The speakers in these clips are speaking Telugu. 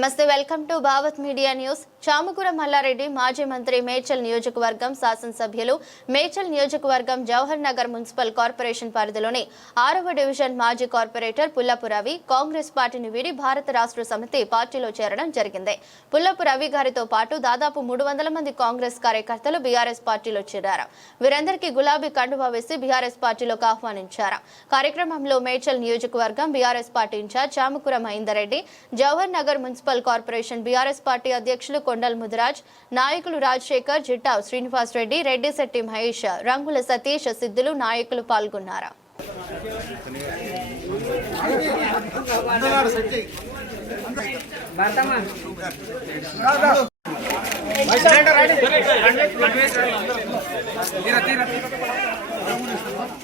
నమస్తే welcome to Bhavat media news చాముకూర Mallareddy మాజీ మంత్రి మేడ్చల్ నియోజకవర్గం శాసనసభ్యులు. మేచల్ నియోజకవర్గం జవహర్ నగర్ మున్సిపల్ కార్పొరేషన్ పరిధిలోని ఆరవ డివిజన్ మాజీ కార్పొరేటర్ పుల్లపు రవి కాంగ్రెస్ పార్టీని వీడి భారత రాష్ట్ర సమితి పార్టీలో చేరడం జరిగింది. పుల్లపు రవి గారితో పాటు దాదాపు మూడు వందల మంది కాంగ్రెస్ కార్యకర్తలు బీఆర్ఎస్ పార్టీలో చేరారు. వీరందరికీ గులాబీ కండువా వేసి బీఆర్ఎస్ పార్టీలోకి ఆహ్వానించారు. కార్యక్రమంలో మేడ్చల్ నియోజకవర్గం BRS party in charge Chamakura Mahender Reddy Jawahar Nagar municipal corporation BRS party అధ్యక్షులు కొండల్ ముదిరాజ్ నాయకులు రాజశేఖర్ జిట్టావ్ శ్రీనివాస్ రెడ్డి రెడ్డిశెట్టి మహేష్ రంగుల సతీష్ సిద్ధులు నాయకులు పాల్గొన్నారు.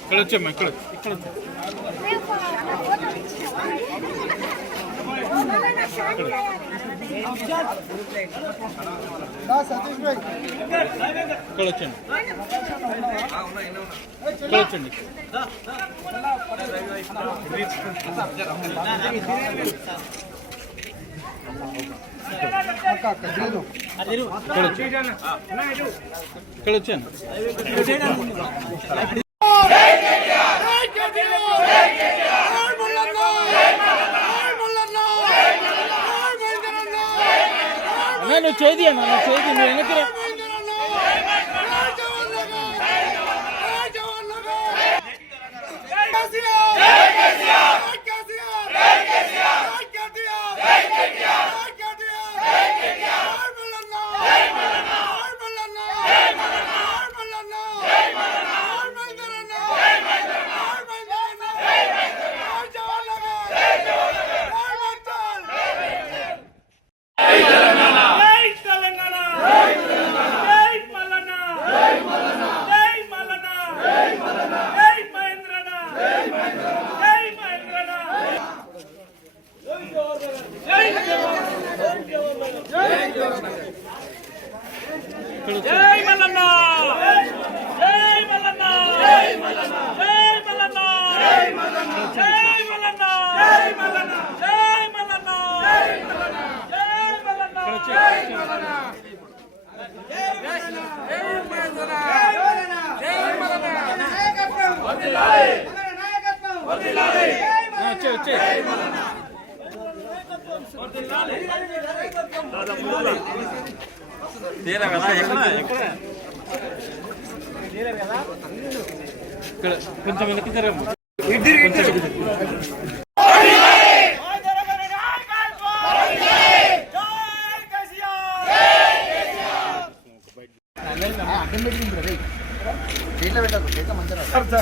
ఇక్కడ వచ్చామ్మా ఇక్కడ ఇక్కడ వచ్చా ఇక్కడ వచ్చండి ఇక్కడ వచ్చండి ఇక్కడ వచ్చాను. എന്നെ ചോദ്യം వచ్చే తీరా కదా ఎక్కడ ఎక్కడ? ఇక్కడ కొంచెం వెనక్కి జరగము అడ్డం పెట్టుకుంటారు చేతిలో పెట్టారు చేత మంచిగా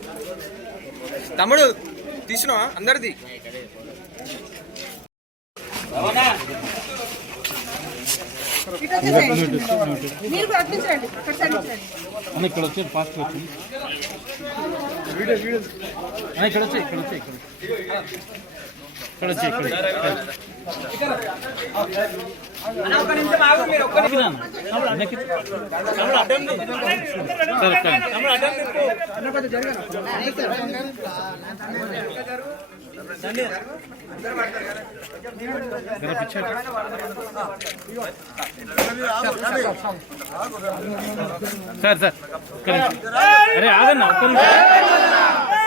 తమ్ముడు తీసినా అందరిది? ఇక్కడ వచ్చి ఫాస్ట్ వచ్చింది ఇక్కడ వచ్చి ఇక్కడ వచ్చి ఇక్కడ ఇక్కడ వచ్చి సార్ సార్ అరే ఆగన్నా ఒక్క నిమిషం.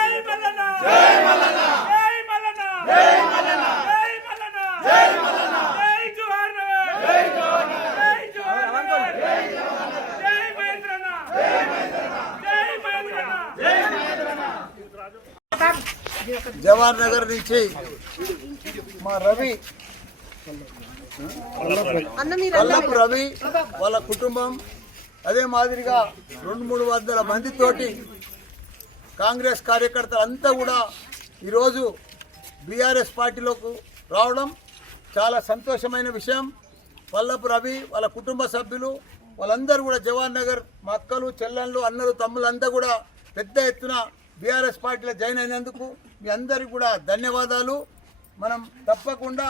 జవహర్ నగర్ నుంచి మా రవి అన్న రవి వాళ్ళ కుటుంబం. అదే మాదిరిగా రెండు మూడు వందల మందితోటి కాంగ్రెస్ కార్యకర్తలు అంతా కూడా ఈరోజు బీఆర్ఎస్ పార్టీలోకి రావడం చాలా సంతోషమైన విషయం. పల్లపు రవి వాళ్ళ కుటుంబ సభ్యులు వాళ్ళందరూ కూడా జవహర్ నగర్ మా అక్కలు చెల్లెళ్ళు అన్నలు తమ్ములు అంతా కూడా పెద్ద ఎత్తున బీఆర్ఎస్ పార్టీలో జాయిన్ అయినందుకు మీ అందరికీ కూడా ధన్యవాదాలు. మనం తప్పకుండా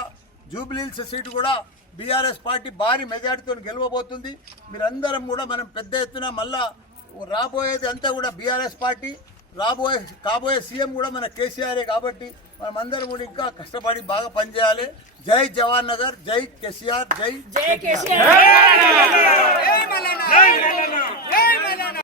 జూబ్లీహిల్స్ సీటు కూడా బీఆర్ఎస్ పార్టీ భారీ మెజార్టీతో గెలవబోతుంది. మీరందరం కూడా మనం పెద్ద ఎత్తున మళ్ళా రాబోయేది అంతా కూడా బీఆర్ఎస్ పార్టీ. రాబోయే కాబోయే సీఎం కూడా మన కేసీఆరే కాబట్టి మనం అందరం కూడా ఇంకా కష్టపడి బాగా పనిచేయాలి. జై జవాన్ నగర్ జై కేసీఆర్ జై జై కేసీఆర్.